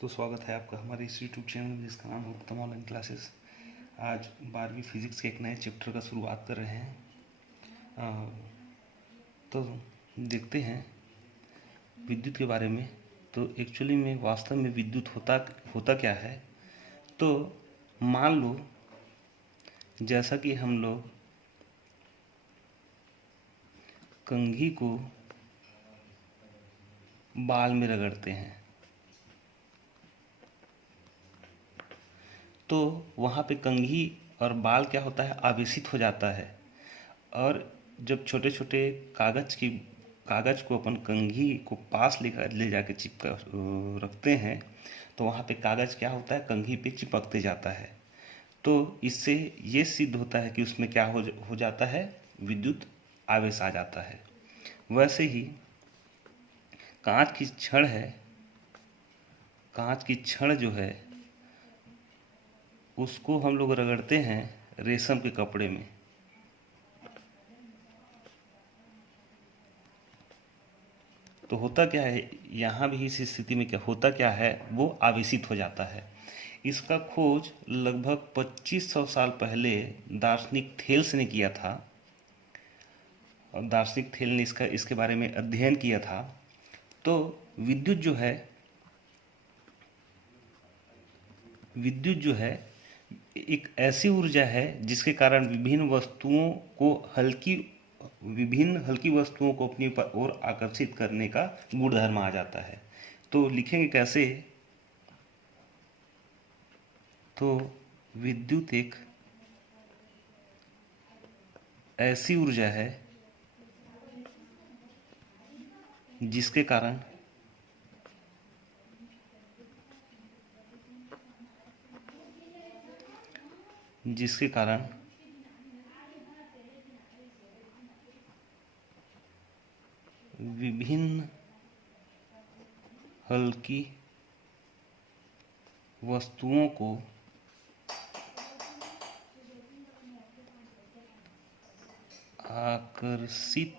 तो स्वागत है आपका हमारे इस यूट्यूब चैनल में जिसका नाम है उत्तम ऑनलाइन क्लासेस। आज 12वीं फिजिक्स के एक नए चैप्टर का शुरुआत कर रहे हैं। तो देखते हैं विद्युत के बारे में। तो एक्चुअली में वास्तव में विद्युत होता क्या है। तो मान लो जैसा कि हम लोग कंघी को बाल में रगड़ते हैं तो वहाँ पे कंघी और बाल क्या होता है, आवेशित हो जाता है। और जब छोटे छोटे कागज़ को अपन कंघी को पास ले जाके चिपका रखते हैं तो वहाँ पे कागज़ क्या होता है, कंघी पे चिपकते जाता है। तो इससे ये सिद्ध होता है कि उसमें क्या हो जाता है, विद्युत आवेश आ जाता है। वैसे ही कांच की छड़ जो है उसको हम लोग रगड़ते हैं रेशम के कपड़े में, तो होता क्या है, यहाँ भी इस स्थिति में क्या होता क्या है, वो आवेशित हो जाता है। इसका खोज लगभग 2500 साल पहले दार्शनिक थेल्स ने किया था और दार्शनिक थेल ने इसके बारे में अध्ययन किया था। तो विद्युत जो है एक ऐसी ऊर्जा है जिसके कारण विभिन्न हल्की वस्तुओं को अपनी ओर आकर्षित करने का गुणधर्म आ जाता है। तो लिखेंगे कैसे, तो विद्युत एक ऐसी ऊर्जा है जिसके कारण विभिन्न हल्की वस्तुओं को आकर्षित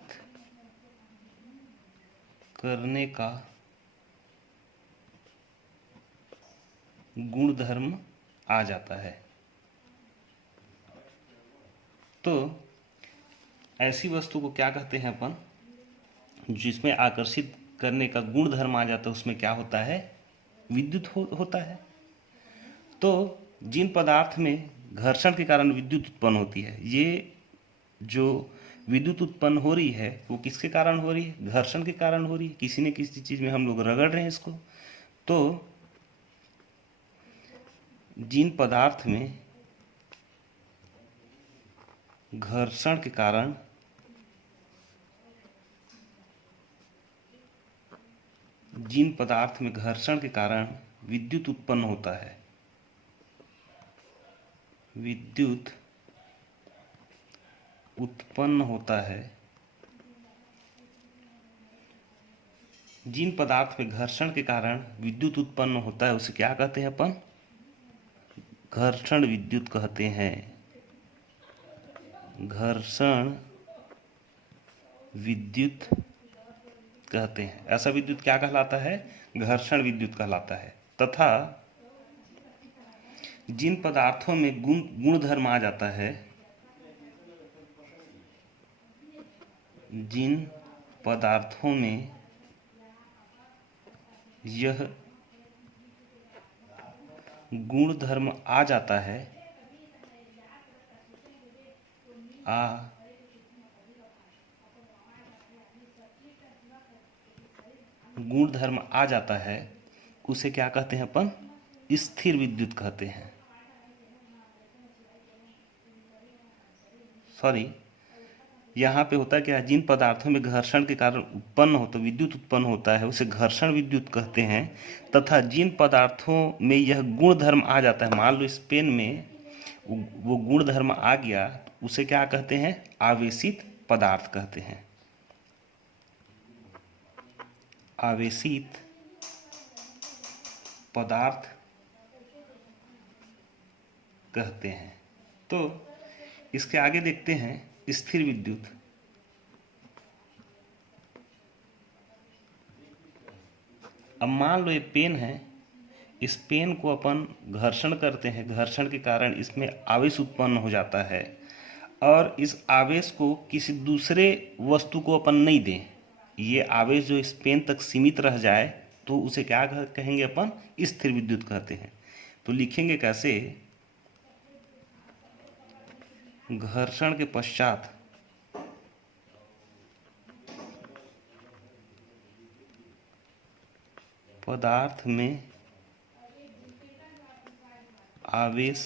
करने का गुणधर्म आ जाता है। तो ऐसी वस्तु को क्या कहते हैं अपन, जिसमें आकर्षित करने का गुण धर्म आ जाता है, उसमें क्या होता है, विद्युत होता है। तो जिन पदार्थ में घर्षण के कारण विद्युत उत्पन्न होती है, ये जो विद्युत उत्पन्न हो रही है वो किसके कारण हो रही है, घर्षण के कारण हो रही है। किसी न किसी चीज में हम लोग रगड़ रहे हैं इसको। तो जिन पदार्थ में घर्षण के कारण विद्युत उत्पन्न होता है, जिन पदार्थ में घर्षण के कारण विद्युत उत्पन्न होता है उसे क्या कहते हैं अपन, घर्षण विद्युत कहते हैं। घर्षण विद्युत कहते हैं। ऐसा विद्युत क्या कहलाता है, घर्षण विद्युत कहलाता है। तथा जिन पदार्थों में गुणधर्म आ जाता है, जिन पदार्थों में यह गुणधर्म आ जाता है, उसे क्या कहते हैं अपन, स्थिर विद्युत कहते हैं। यहाँ पे होता क्या है, जिन पदार्थों में घर्षण के कारण विद्युत उत्पन्न होता है उसे घर्षण विद्युत कहते हैं। तथा जिन पदार्थों में यह गुण धर्म आ जाता है, मान लो इस पेन में वो गुण धर्म आ गया, उसे क्या कहते हैं, आवेशित पदार्थ कहते हैं। आवेशित पदार्थ कहते हैं। तो इसके आगे देखते हैं स्थिर विद्युत। अब मान लो ये पेन है, इस पेन को अपन घर्षण करते हैं, घर्षण के कारण इसमें आवेश उत्पन्न हो जाता है और इस आवेश को किसी दूसरे वस्तु को अपन नहीं दें, ये आवेश जो इस पेन तक सीमित रह जाए तो उसे क्या कहेंगे अपन? स्थिर विद्युत कहते हैं। तो लिखेंगे कैसे? घर्षण के पश्चात पदार्थ में आवेश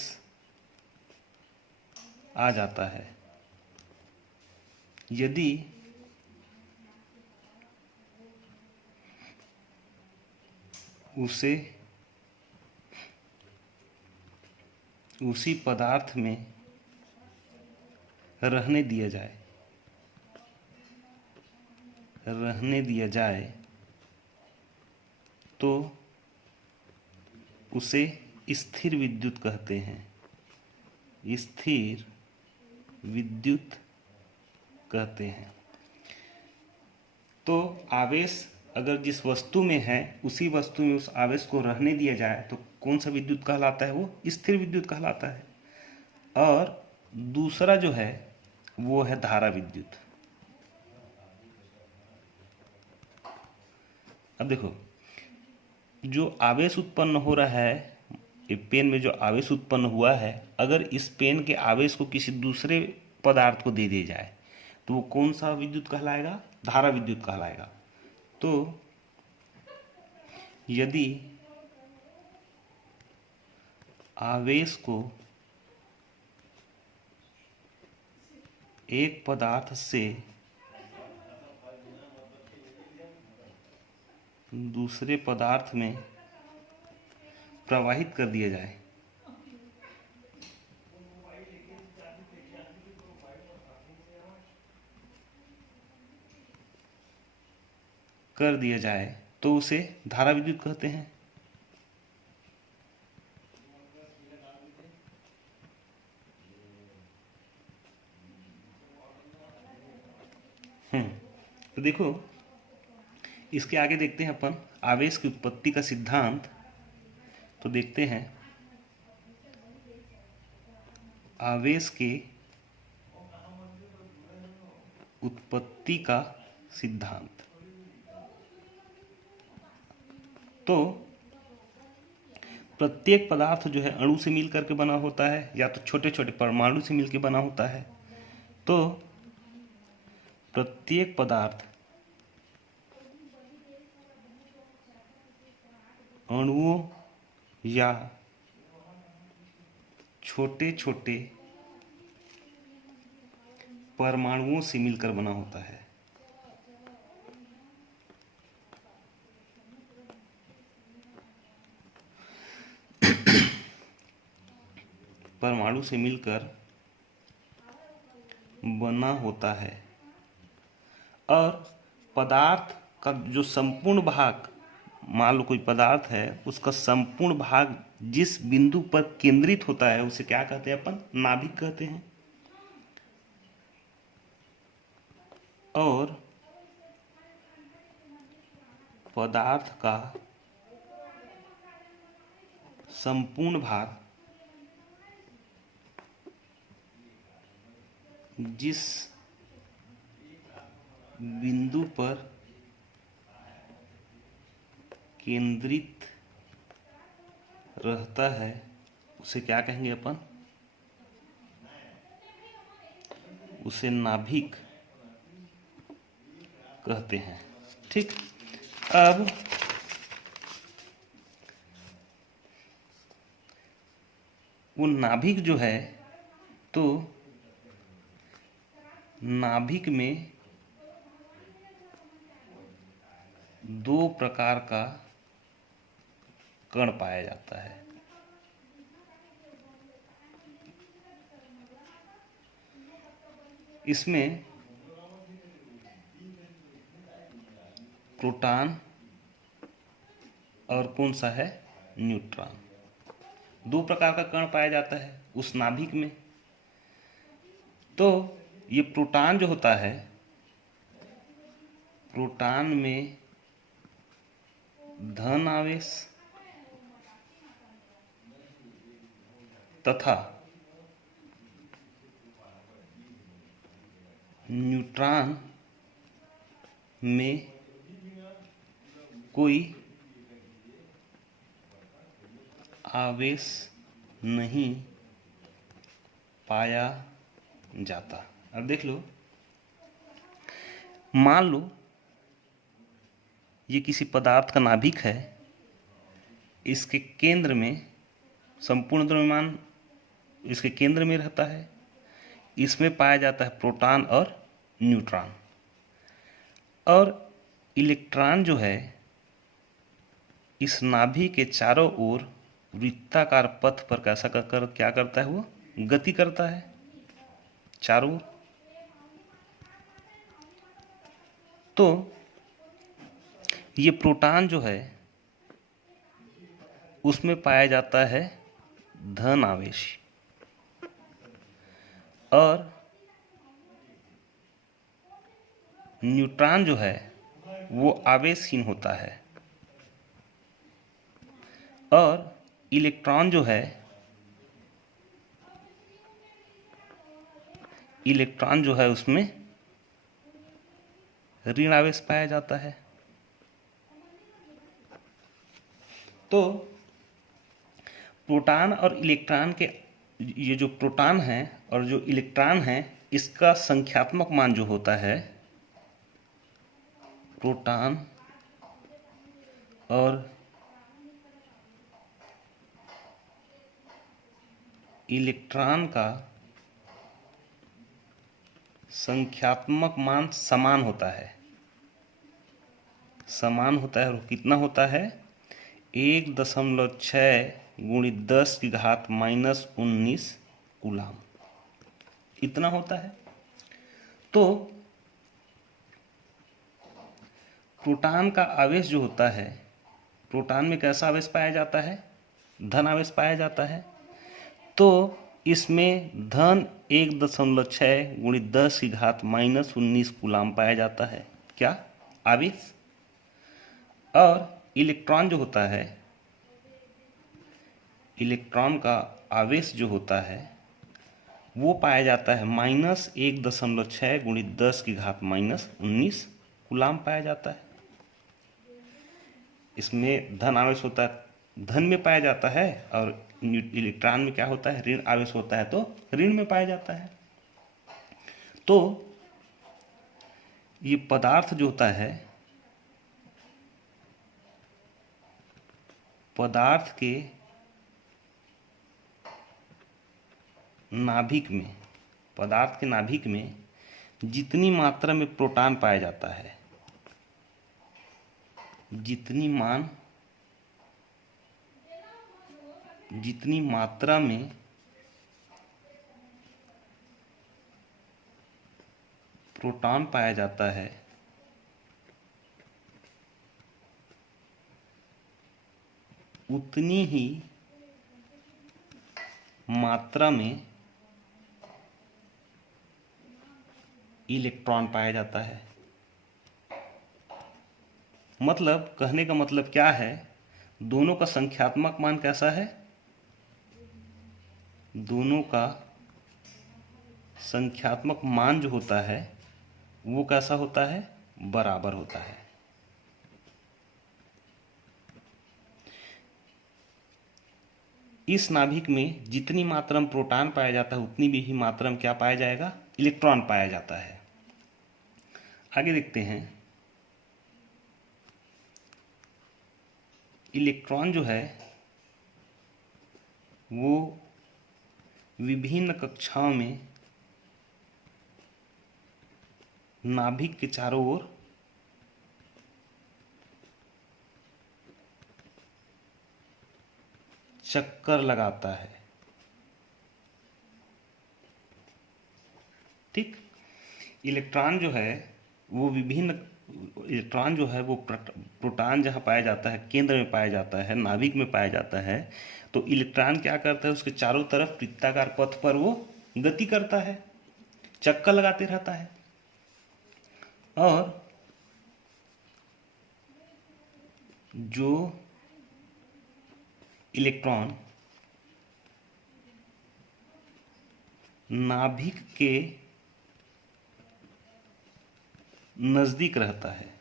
आ जाता है यदि उसे उसी पदार्थ में रहने दिया जाए तो उसे स्थिर विद्युत कहते हैं, स्थिर विद्युत कहते हैं। तो आवेश अगर जिस वस्तु में है उसी वस्तु में उस आवेश को रहने दिया जाए तो कौन सा विद्युत कहलाता है? वो स्थिर विद्युत कहलाता है। और दूसरा जो है वो है धारा विद्युत। अब देखो, जो आवेश उत्पन्न हो रहा है, ये पेन में जो आवेश उत्पन्न हुआ है, अगर इस पेन के आवेश को किसी दूसरे पदार्थ को दे दिया जाए तो वो कौन सा विद्युत कहलाएगा? धारा विद्युत कहलाएगा। तो यदि आवेश को एक पदार्थ से दूसरे पदार्थ में प्रवाहित कर दिया जाए तो उसे धारा विद्युत कहते हैं। तो देखो, इसके आगे देखते हैं अपन आवेश की उत्पत्ति का सिद्धांत। तो देखते हैं आवेश के उत्पत्ति का सिद्धांत। तो प्रत्येक पदार्थ जो है अणु से मिल करके बना होता है या तो छोटे छोटे परमाणु से मिलकर बना होता है। तो प्रत्येक पदार्थ अणुओं या छोटे छोटे परमाणुओं से मिलकर बना होता है। परमाणु से मिलकर बना होता है और पदार्थ का जो संपूर्ण भाग, मान लो कोई पदार्थ है, उसका संपूर्ण भाग जिस बिंदु पर केंद्रित होता है उसे क्या कहते हैं? अपन नाभिक कहते हैं। और पदार्थ का संपूर्ण भाग जिस बिंदु पर केंद्रित रहता है उसे क्या कहेंगे अपन? उसे नाभिक कहते हैं। ठीक, अब वो नाभिक जो है, तो नाभिक में दो प्रकार का कण पाया जाता है। इसमें प्रोटॉन और कौन सा है? न्यूट्रॉन। दो प्रकार का कण पाया जाता है उस नाभिक में। तो ये प्रोटॉन जो होता है, प्रोटॉन में धन आवेश तथा न्यूट्रॉन में कोई आवेश नहीं पाया जाता। अब देख लो, मान लो ये किसी पदार्थ का नाभिक है, इसके केंद्र में संपूर्ण द्रव्यमान इसके केंद्र में रहता है, इसमें पाया जाता है प्रोटॉन और न्यूट्रॉन, और इलेक्ट्रॉन जो है इस नाभि के चारों ओर वृत्ताकार पथ पर कैसा कर क्या करता है, वो गति करता है चारों ओर। तो ये प्रोटॉन जो है उसमें पाया जाता है धन आवेश, और न्यूट्रॉन जो है वो आवेशहीन होता है, और इलेक्ट्रॉन जो है उसमें ऋण आवेश पाया जाता है। तो प्रोटॉन और इलेक्ट्रॉन के, ये जो प्रोटॉन है और जो इलेक्ट्रॉन है, इसका संख्यात्मक मान जो होता है, प्रोटॉन और इलेक्ट्रॉन का संख्यात्मक मान समान होता है, और कितना होता है, 1.6 × 10⁻⁻19 कूलाम, इतना होता है। तो प्रोटॉन का आवेश जो होता है, प्रोटॉन में कैसा आवेश पाया जाता है, धन आवेश पाया जाता है। तो इसमें धन 1.6 × 10⁻⁻19 कूलाम पाया जाता है, क्या, आवेश। और इलेक्ट्रॉन जो होता है, इलेक्ट्रॉन का आवेश जो होता है वो पाया जाता है -1.6 × 10⁻⁻19 कूलाम पाया जाता है। इसमें धन आवेश होता है, धन में पाया जाता है, और इलेक्ट्रॉन में क्या होता है, ऋण आवेश होता है, तो ऋण में पाया जाता है। तो ये पदार्थ जो होता है, पदार्थ के नाभिक में जितनी मात्रा में प्रोटॉन पाया जाता है, जितनी मात्रा में प्रोटॉन पाया जाता है, उतनी ही मात्रा में इलेक्ट्रॉन पाया जाता है। मतलब कहने का मतलब क्या है, दोनों का संख्यात्मक मान कैसा है, दोनों का संख्यात्मक मान जो होता है वो कैसा होता है, बराबर होता है। इस नाभिक में जितनी मात्रा में प्रोटॉन पाया जाता है उतनी भी ही मात्रा में क्या पाया जाएगा, इलेक्ट्रॉन पाया जाता है। आगे देखते हैं, इलेक्ट्रॉन जो है वो विभिन्न कक्षाओं में नाभिक के चारों ओर चक्कर लगाता है। ठीक, इलेक्ट्रॉन जो है वो प्रोटॉन जहाँ पाया जाता है, केंद्र में पाया जाता है, नाभिक में पाया जाता है, तो इलेक्ट्रॉन क्या करता है, उसके चारों तरफ वृत्ताकार पथ पर वो गति करता है, चक्कर लगाते रहता है। और जो इलेक्ट्रॉन नाभिक के नजदीक रहता है।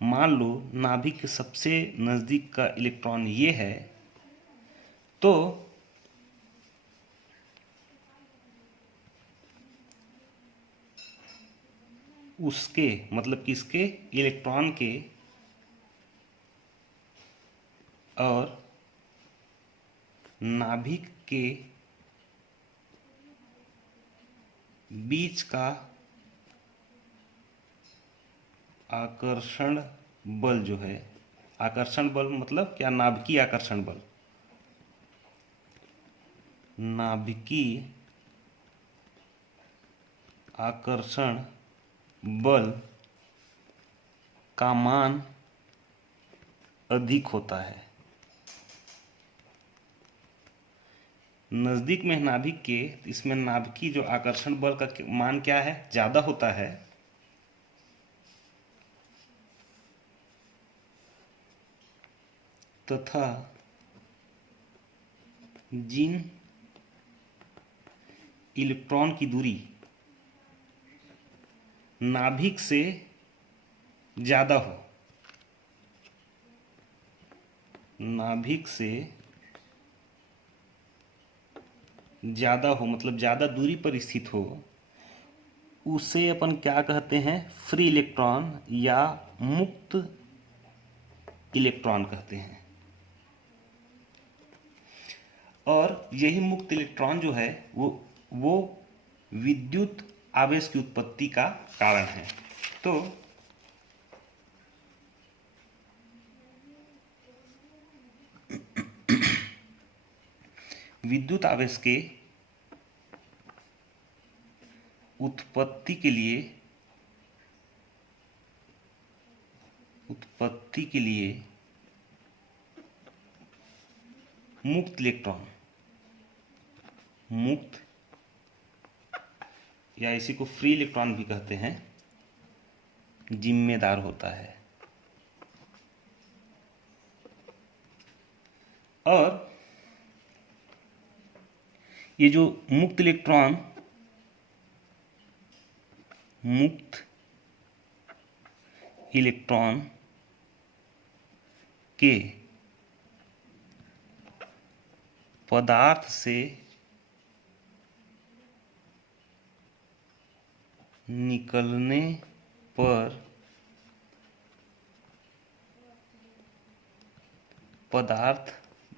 मान लो नाभिक के सबसे नजदीक का इलेक्ट्रॉन ये है, तो उसके मतलब किसके, इलेक्ट्रॉन के और नाभिक के बीच का आकर्षण बल जो है, आकर्षण बल मतलब क्या, नाभिकीय आकर्षण बल, नाभिकीय आकर्षण बल का मान अधिक होता है। नजदीक में नाभिक के, इसमें नाभिकीय जो आकर्षण बल का मान क्या है, ज्यादा होता है। तथा जिन इलेक्ट्रॉन की दूरी नाभिक से ज्यादा हो, नाभिक से ज्यादा हो मतलब ज्यादा दूरी पर स्थित हो, उसे अपन क्या कहते हैं, फ्री इलेक्ट्रॉन या मुक्त इलेक्ट्रॉन कहते हैं। और यही मुक्त इलेक्ट्रॉन जो है वो विद्युत आवेश की उत्पत्ति का कारण है। तो विद्युत आवेश के उत्पत्ति के लिए मुक्त इलेक्ट्रॉन, मुक्त या इसी को फ्री इलेक्ट्रॉन भी कहते हैं, जिम्मेदार होता है। और ये जो मुक्त इलेक्ट्रॉन के पदार्थ से निकलने पर पदार्थ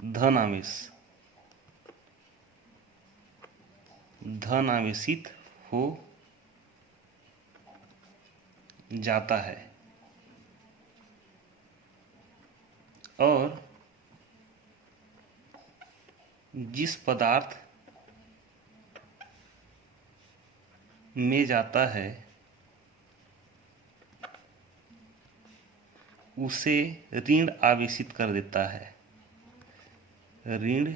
धन आवेशित हो जाता है। और जिस पदार्थ में जाता है उसे ऋण आवेशित कर देता है, ऋण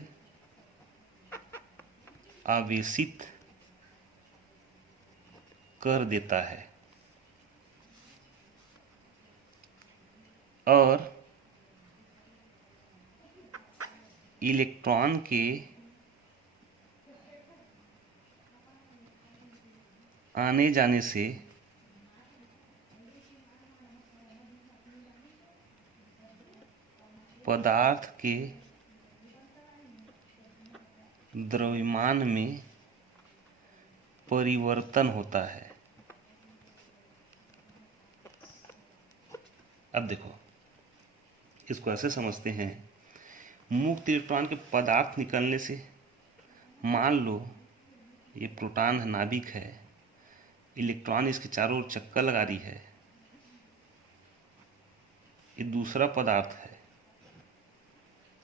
आवेशित कर देता है। और इलेक्ट्रॉन के आने जाने से पदार्थ के द्रव्यमान में परिवर्तन होता है। अब देखो, इसको ऐसे समझते हैं, मुक्त इलेक्ट्रॉन के पदार्थ निकलने से, मान लो ये प्रोटॉन है, नाभिक है, इलेक्ट्रॉन इसके चारों ओर चक्कर लगा रही है, ये दूसरा पदार्थ है,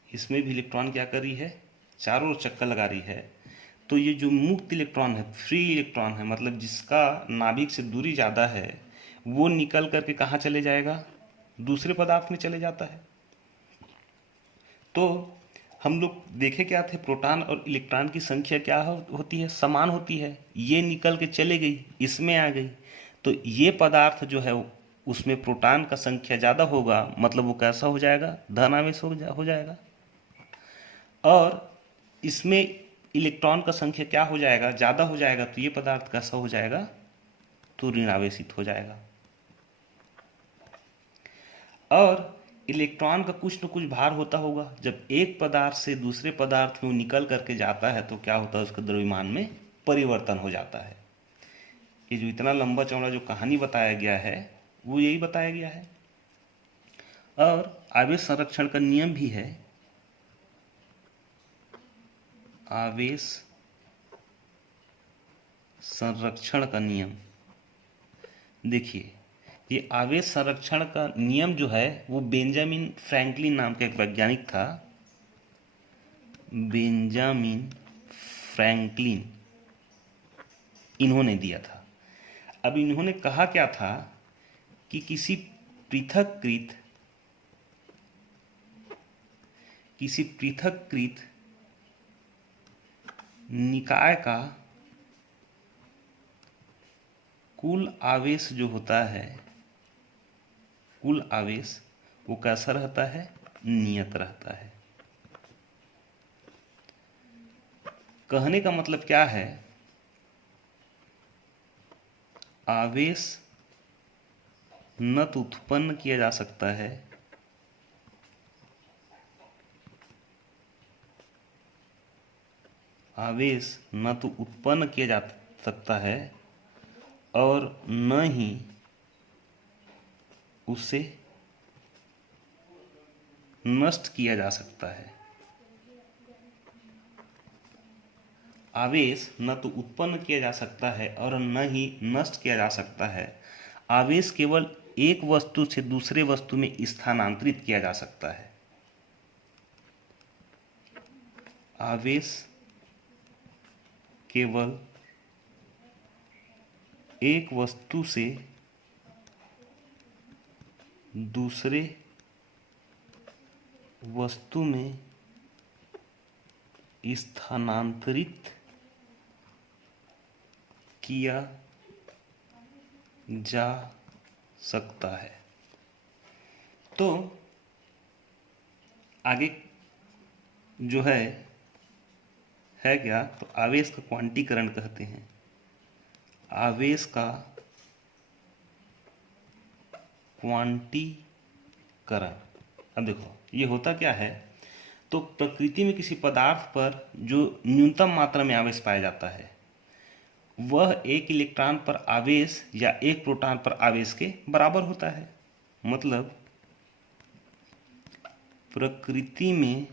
इसमें भी इलेक्ट्रॉन क्या कर रही है, चारों ओर चक्कर लगा रही है। तो ये जो मुक्त इलेक्ट्रॉन है, फ्री इलेक्ट्रॉन है, मतलब जिसका नाभिक से दूरी ज़्यादा है, वो निकल करके कहाँ चले जाएगा, दूसरे पदार्थ में चले जाता है। तो हम लोग देखे क्या थे, प्रोटॉन और इलेक्ट्रॉन की संख्या क्या होती है, समान होती है। ये निकल के चले गई, इसमें आ गई, तो ये पदार्थ जो है उसमें प्रोटॉन का संख्या ज़्यादा होगा, मतलब वो कैसा हो जाएगा, धन आवेश हो जाएगा। और इसमें इलेक्ट्रॉन का संख्या क्या हो जाएगा, ज़्यादा हो जाएगा तो ये पदार्थ कैसा हो जाएगा, तो ऋण आवेशित हो जाएगा। और इलेक्ट्रॉन का कुछ न कुछ भार होता होगा। जब एक पदार्थ से दूसरे पदार्थ में वो निकल करके जाता है तो क्या होता है, उसका द्रव्यमान में परिवर्तन हो जाता है। ये जो इतना लंबा चौड़ा जो कहानी बताया गया है वो यही बताया गया है। और आवेश संरक्षण का नियम भी है। आवेश संरक्षण का नियम, देखिए ये आवेश संरक्षण का नियम जो है वो बेंजामिन फ्रैंकलिन नाम का एक वैज्ञानिक था, बेंजामिन फ्रैंकलिन, इन्होंने दिया था। अब इन्होंने कहा क्या था कि किसी पृथककृत निकाय का कुल आवेश जो होता है, कुल आवेश वो कैसा रहता है, नियत रहता है। कहने का मतलब क्या है, आवेश न तो उत्पन्न किया जा सकता है आवेश न तो उत्पन्न किया जा सकता है और न ही उसे नष्ट किया जा सकता है। आवेश न तो उत्पन्न किया जा सकता है और न ही नष्ट किया जा सकता है। आवेश केवल एक वस्तु से दूसरे वस्तु में स्थानांतरित किया जा सकता है। आवेश केवल एक वस्तु से दूसरे वस्तु में स्थानांतरित किया जा सकता है। तो आगे जो है क्या, तो आवेश का क्वांटीकरण कहते हैं। आवेश का क्वांटीकरण, अब देखो ये होता क्या है, तो प्रकृति में किसी पदार्थ पर जो न्यूनतम मात्रा में आवेश पाया जाता है वह एक इलेक्ट्रॉन पर आवेश या एक प्रोटॉन पर आवेश के बराबर होता है। मतलब प्रकृति में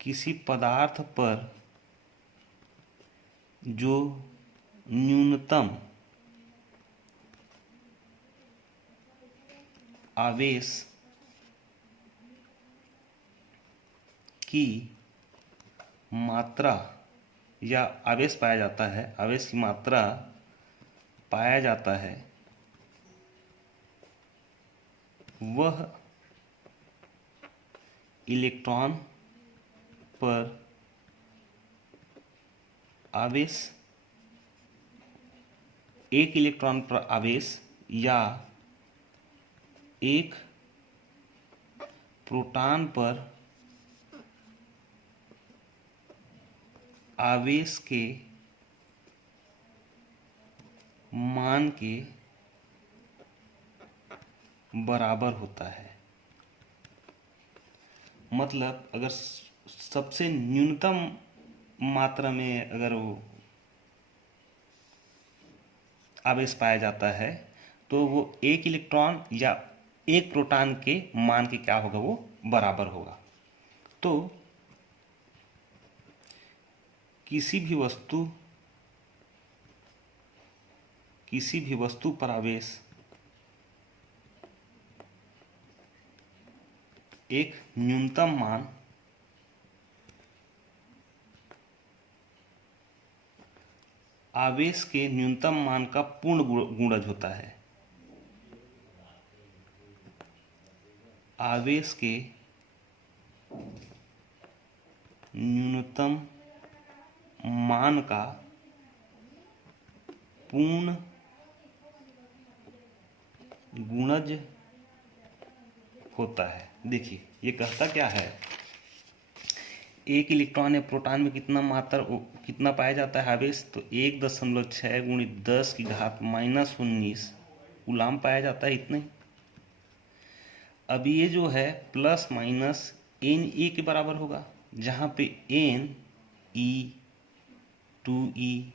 किसी पदार्थ पर जो न्यूनतम आवेश की मात्रा या आवेश पाया जाता है, आवेश की मात्रा पाया जाता है, वह इलेक्ट्रॉन पर आवेश, एक इलेक्ट्रॉन पर आवेश या एक प्रोटॉन पर आवेश के मान के बराबर होता है। मतलब अगर सबसे न्यूनतम मात्रा में अगर वो आवेश पाया जाता है तो वो एक इलेक्ट्रॉन या एक प्रोटॉन के मान के क्या होगा, वो बराबर होगा। तो किसी भी वस्तु पर आवेश एक न्यूनतम मान आवेश के न्यूनतम मान का पूर्ण गुणज होता है। आवेश के न्यूनतम मान का पूर्ण गुणज होता है। देखिए ये कहता क्या है एक इलेक्ट्रॉन है, प्रोटॉन में कितना पाया जाता है आवेश, तो 1.6 गुणित 10 की घात -19 कूलाम पाया जाता है, इतना ही। अब ये जो है प्लस माइनस एन ए के बराबर होगा, जहाँ पे N E 2e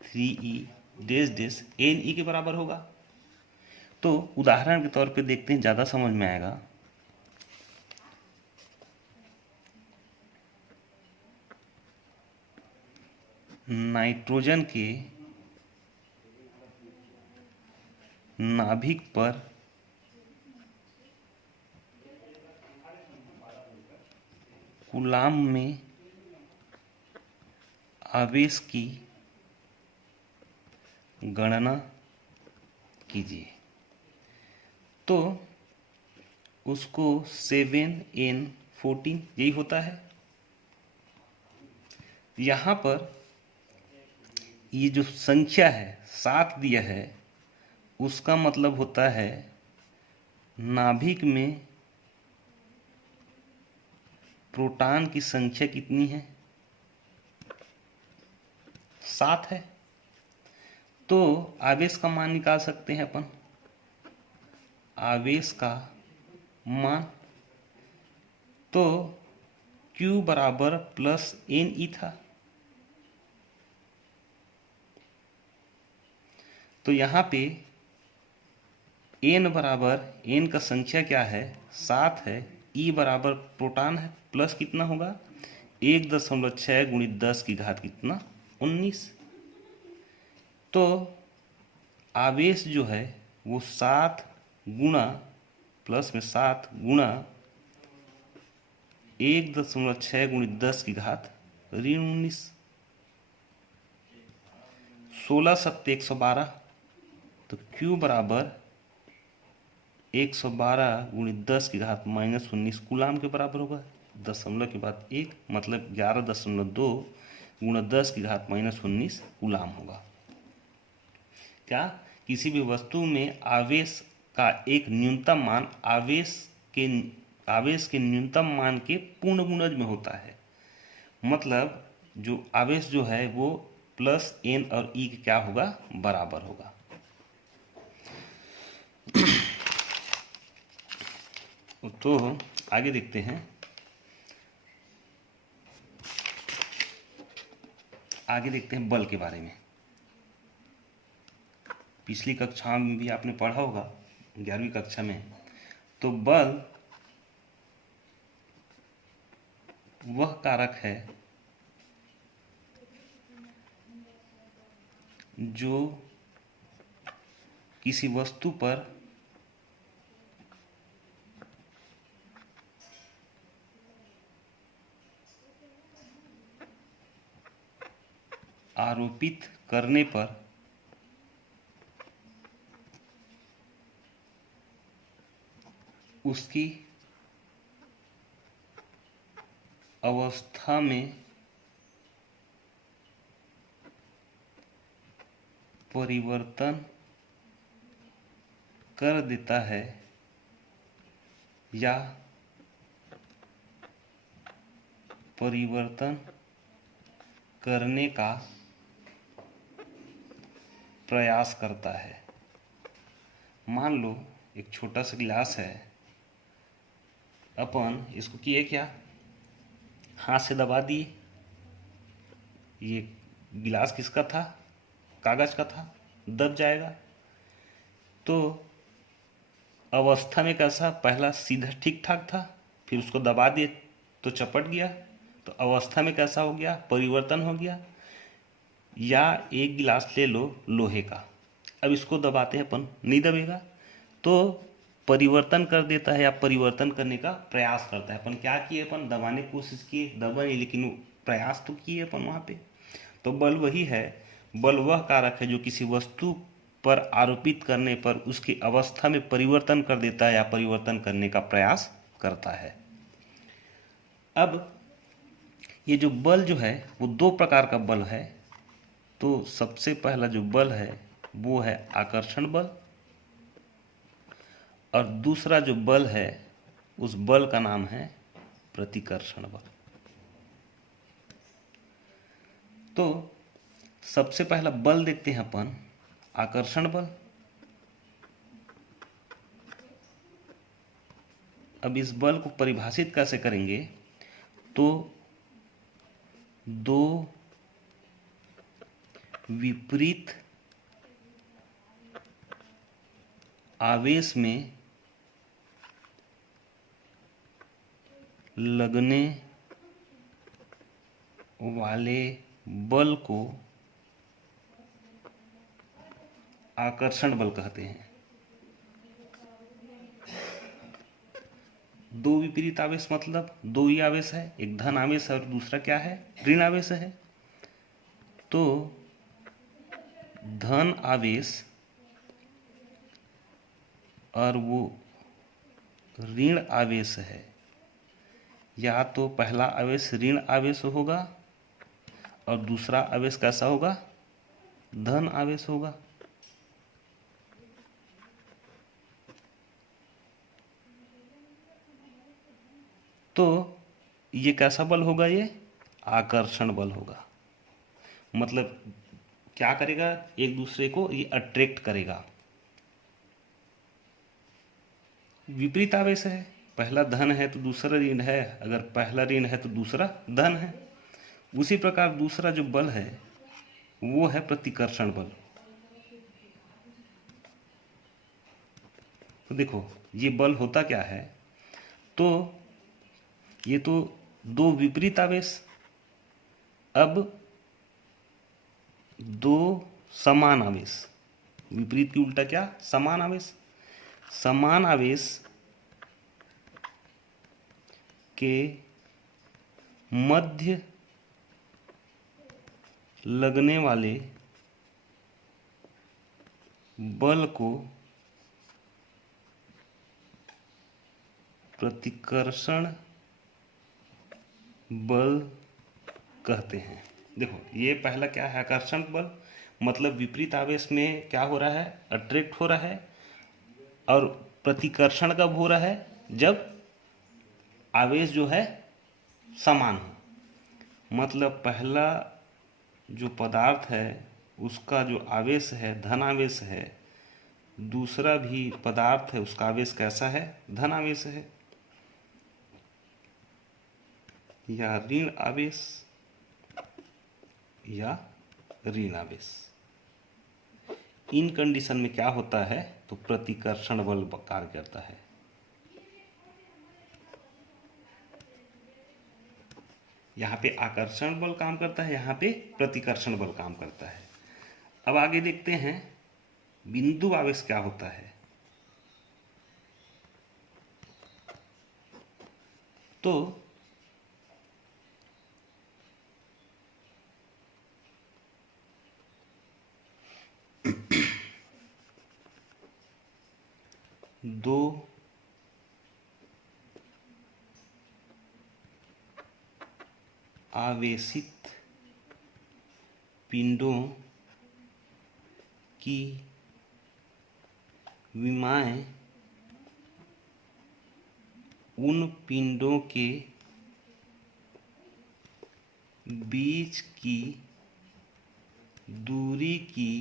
3e dash dash N E के बराबर होगा। तो उदाहरण के तौर पे देखते हैं, ज़्यादा समझ में आएगा। नाइट्रोजन के नाभिक पर कूलाम में आवेश की गणना कीजिए। तो उसको 7n14 यही होता है। यहाँ पर ये जो संख्या है 7 दिया है, उसका मतलब होता है नाभिक में प्रोटॉन की संख्या कितनी है, 7 है। तो आवेश का मान निकाल सकते हैं अपन। आवेश का मान तो Q बराबर प्लस एन ई था, तो यहाँ पे n बराबर, n का संख्या क्या है 7 है, E बराबर प्रोटॉन है, प्लस कितना होगा 1.6 गुणित 10 की घात कितना 19। तो आवेश जो है वो 7 गुणा प्लस में 7 गुणा 1.6 गुणित 10 की घात ऋण 19, 16 सत्ते 112। तो Q बराबर 112 गुणित 10 की घात -19 कूलाम के बराबर होगा। दशमलव के बाद 1 मतलब 11.2 गुणा 10 की घात -19 कूलाम होगा। क्या किसी भी वस्तु में आवेश का एक न्यूनतम मान आवेश के न्यूनतम मान के पूर्ण गुणज में होता है। मतलब जो आवेश जो है वो प्लस एन और ई के क्या होगा, बराबर होगा। तो आगे देखते हैं। बल के बारे में। पिछली कक्षा में भी आपने पढ़ा होगा, 11वीं कक्षा में। तो बल वह कारक है जो किसी वस्तु पर आरोपित करने पर उसकी अवस्था में परिवर्तन कर देता है या परिवर्तन करने का प्रयास करता है। मान लो एक छोटा सा गिलास है, अपन इसको किए क्या, हाथ से दबा दिए। ये गिलास किसका था, कागज का था, दब जाएगा। तो अवस्था में कैसा, पहला सीधा ठीक ठाक था, फिर उसको दबा दिए तो चपट गया। तो अवस्था में कैसा हो गया, परिवर्तन हो गया। या एक गिलास ले लो लोहे का, अब इसको दबाते हैं अपन, नहीं दबेगा, तो परिवर्तन कर देता है या परिवर्तन करने का प्रयास करता है। अपन क्या किए, अपन दबाने की कोशिश किए, दबा नहीं, लेकिन प्रयास तो किए अपन वहाँ पे। तो बल वही है, बल वह कारक है जो किसी वस्तु पर आरोपित करने पर उसकी अवस्था में परिवर्तन कर देता है या परिवर्तन करने का प्रयास करता है। अब ये जो बल जो है वो 2 प्रकार का बल है। तो सबसे पहला जो बल है वो है आकर्षण बल, और दूसरा जो बल है उस बल का नाम है प्रतिकर्षण बल। तो सबसे पहला बल देखते हैं अपन, आकर्षण बल। अब इस बल को परिभाषित कैसे करेंगे, तो दो विपरीत आवेश में लगने वाले बल को आकर्षण बल कहते हैं। दो विपरीत आवेश मतलब दो ही आवेश है, एक धन आवेश है और दूसरा क्या है, ऋण आवेश है। तो धन आवेश और वो ऋण आवेश है, या तो पहला आवेश ऋण आवेश होगा और दूसरा आवेश कैसा होगा, धन आवेश होगा। तो ये कैसा बल होगा, ये आकर्षण बल होगा। मतलब क्या करेगा, एक दूसरे को ये अट्रैक्ट करेगा। विपरीत आवेश है, पहला धन है तो दूसरा ऋण है, अगर पहला ऋण है तो दूसरा धन है। उसी प्रकार दूसरा जो बल है वो है प्रतिकर्षण बल। तो देखो ये बल होता क्या है, तो ये तो दो विपरीत आवेश, अब दो समान आवेश, विपरीत की उल्टा क्या, समान आवेश। समान आवेश के मध्य लगने वाले बल को प्रतिकर्षण बल कहते हैं। देखो ये पहला क्या है, आकर्षण बल, मतलब विपरीत आवेश में क्या हो रहा है, अट्रैक्ट हो रहा है। और प्रतिकर्षण कब हो रहा है, जब आवेश जो है समान हो। मतलब पहला जो पदार्थ है उसका जो आवेश है धन आवेश है, दूसरा भी पदार्थ है उसका आवेश कैसा है, धन आवेश है या ऋण आवेश या ऋण आवेश। इन कंडीशन में क्या होता है, तो प्रतिकर्षण बल कार्य करता है। यहाँ पे आकर्षण बल काम करता है, यहाँ पे प्रतिकर्षण बल काम करता है। अब आगे देखते हैं बिंदु आवेश क्या होता है। तो दो आवेशित पिंडों की विमाएं उन पिंडों के बीच की दूरी की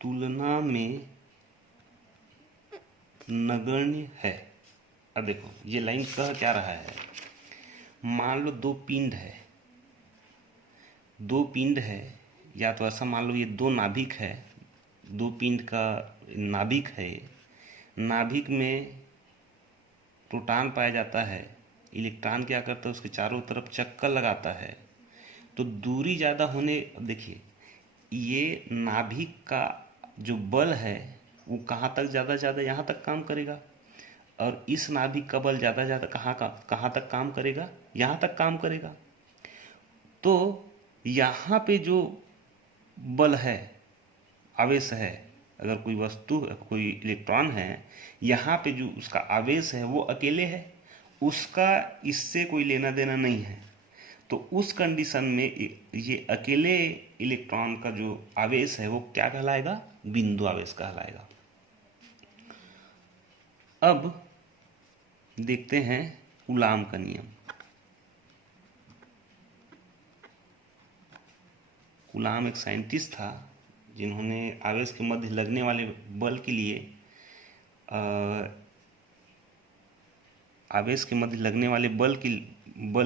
तुलना में नगण्य है। अब देखो ये लाइन कह क्या रहा है, मान लो दो पिंड है, दो पिंड है, या तो ऐसा मान लो ये दो नाभिक है, दो पिंड का नाभिक है। नाभिक में प्रोटॉन पाया जाता है, इलेक्ट्रॉन क्या करता है उसके चारों तरफ चक्कर लगाता है। तो दूरी ज़्यादा होने, देखिए ये नाभिक का जो बल है वो कहाँ तक ज़्यादा यहाँ तक काम करेगा, और इस नाभिक का बल ज़्यादा कहाँ तक काम करेगा, यहाँ तक काम करेगा। तो यहाँ पे जो बल है, आवेश है, अगर कोई वस्तु कोई इलेक्ट्रॉन है, यहाँ पे जो उसका आवेश है वो अकेले है, उसका इससे कोई लेना देना नहीं है। तो उस कंडीशन में ये अकेले इलेक्ट्रॉन का जो आवेश है वो क्या कहलाएगा, बिंदु आवेश कहलाएगा। अब देखते हैं कूलाम का नियम। कूलाम एक साइंटिस्ट था जिन्होंने आवेश के मध्य लगने वाले बल के लिए अ, आवेश के मध्य लगने वाले बल